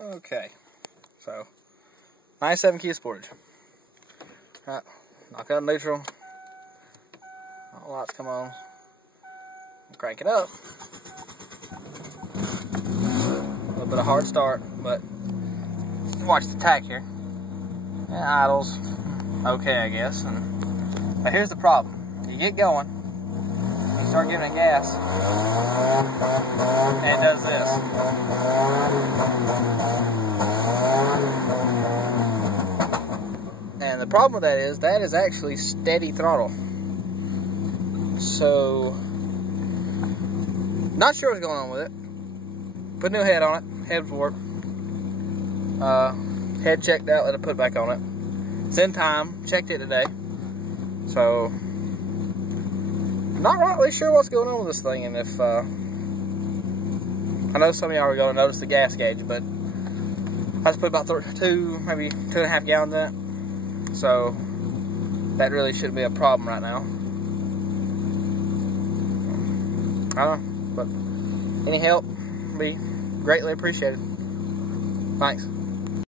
Okay, so 97 key sportage. Alright, knock out neutral. All lights come on. Crank it up. A little bit of hard start, but watch the tack here. Yeah, idles okay, I guess. But here's the problem: you get going, you start giving it gas, and it does this. And the problem with that is actually steady throttle. So, not sure what's going on with it. Put a new head on it, head forward. Head checked out, let it put back on it. It's in time, checked it today. So, not really sure what's going on with this thing, and if, I know some of y'all are going to notice the gas gauge, but I just put about maybe 2.5 gallons in it. So, that really shouldn't be a problem right now. I don't know, but any help would be greatly appreciated. Thanks.